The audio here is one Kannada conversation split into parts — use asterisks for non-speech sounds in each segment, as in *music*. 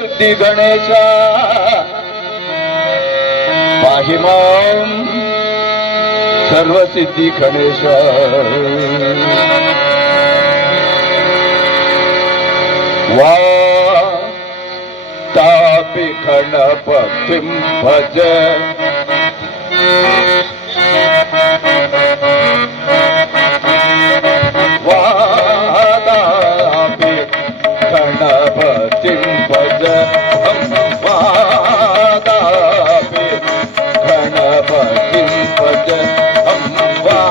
सिंधी गणेश पाहिि गणेश वा तापि भी भज ಗಣಪತಿಂ ಭಜ ವಾದಾಪಿ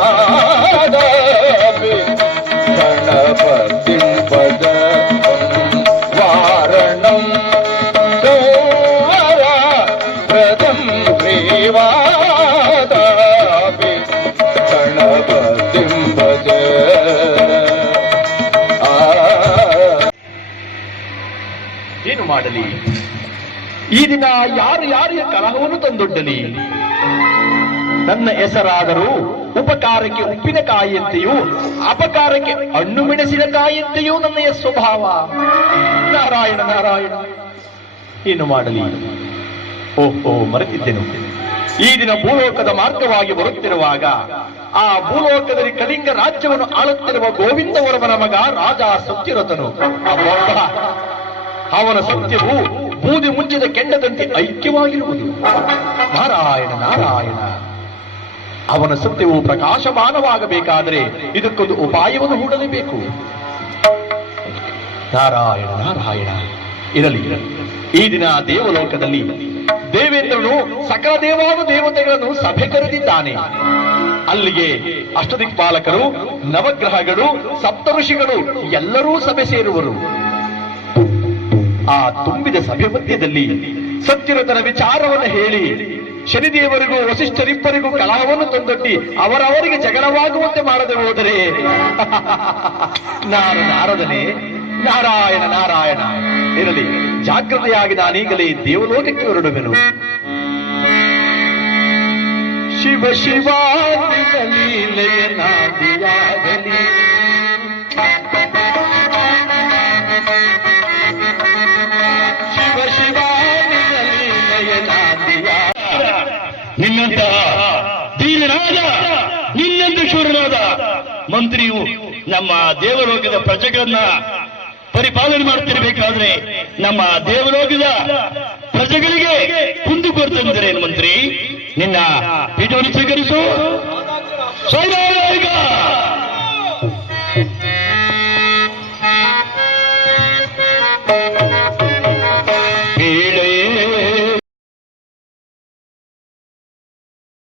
ಪದ ವಾರಣಂ ಪ್ರದಂ ಶ್ರೀವಾದಾಪಿ ಗಣಪತಿಂ ಪದ ಏನು ಮಾಡಲಿ? ಈ ದಿನ ಯಾರು ಯಾರಿಗೆ ಕಲಹವನ್ನು ತಂದೊಡ್ಡಲಿ? ನನ್ನ ಹೆಸರಾದರೂ ಉಪಕಾರಕ್ಕೆ ಉಪ್ಪಿನಕಾಯಿಯಂತೆಯೂ, ಅಪಕಾರಕ್ಕೆ ಹಣ್ಣು ಮೆಣಸಿನಕಾಯಿಯಂತೆಯೂ ನನ್ನ ಸ್ವಭಾವ. ನಾರಾಯಣ ನಾರಾಯಣ, ಏನು ಮಾಡಲಿ? ಓಹೋ, ಮರೆತಿದ್ದೆನು. ಈ ದಿನ ಭೂಲೋಕದ ಮಾರ್ಗವಾಗಿ ಬರುತ್ತಿರುವಾಗ, ಆ ಭೂಲೋಕದಲ್ಲಿ ಕಲಿಂಗ ರಾಜ್ಯವನ್ನು ಆಳುತ್ತಿರುವ ಗೋವಿಂದ ಮಗ ರಾಜ ಸತ್ಯರಥನು! ಅವನ ಸತ್ಯವು ಬೂದಿ ಮುಂಚಿದ ಕೆಂಡದಂತೆ ಐಕ್ಯವಾಗಿರುವುದು. ನಾರಾಯಣ ನಾರಾಯಣ. ಅವನ ಸತ್ಯವು ಪ್ರಕಾಶಮಾನವಾಗಬೇಕಾದರೆ ಇದಕ್ಕೊಂದು ಉಪಾಯವನ್ನು ಹೂಡಲೇಬೇಕು. ನಾರಾಯಣ ನಾರಾಯಣ. ಇರಲಿ. ಈ ದಿನ ದೇವಲೋಕದಲ್ಲಿ ದೇವೇಂದ್ರನು ಸಕಲ ದೇವಾನು ದೇವತೆಗಳನ್ನು ಸಭೆ ಕರೆದಿದ್ದಾನೆ. ಅಲ್ಲಿಗೆ ಅಷ್ಟದಿಕ್ಪಾಲಕರು, ನವಗ್ರಹಗಳು, ಸಪ್ತಋಷಿಗಳು ಎಲ್ಲರೂ ಸಭೆ ಸೇರುವರು. ಆ ತುಂಬಿದ ಸಭೆ ಮಧ್ಯದಲ್ಲಿ ಸತ್ಯರಥನ ವಿಚಾರವನ್ನು ಹೇಳಿ ಶನಿದೇವರಿಗೂ ವಸಿಷ್ಠರಿಬ್ಬರಿಗೂ ಕಲಾವನ್ನು ತಂದೊಡ್ಡಿ ಅವರವರಿಗೆ ಜಗಳವಾಗುವಂತೆ ಮಾಡದೆ ಹೋದರೆ *laughs* ನಾನು ನಾರದನೇ, ನಾರಾಯಣ ನಾರಾಯಣ. ಇರಲಿ ಜಾಗೃತೆಯಾಗಿ ನಾನೀಗಲೇ ದೇವಲೋಕಕ್ಕೆ ಹೊರಡುವೆನು. ಶಿವ ಶಿವ ನಿನ್ನಂತಹ ಧೀರನಾದ ನಿನ್ನೆಂದು ಶೂರನಾದ ಮಂತ್ರಿಯು ನಮ್ಮ ದೇವಲೋಕದ ಪ್ರಜೆಗಳನ್ನ ಪರಿಪಾಲನೆ ಮಾಡ್ತಿರಬೇಕಾದ್ರೆ ನಮ್ಮ ದೇವಲೋಕದ ಪ್ರಜೆಗಳಿಗೆ ಕುಂದು ಮಂತ್ರಿ? ನಿನ್ನ ಪೀಠವನ್ನು ಸ್ವೀಕರಿಸು. ಸ್ವೈರಾಗ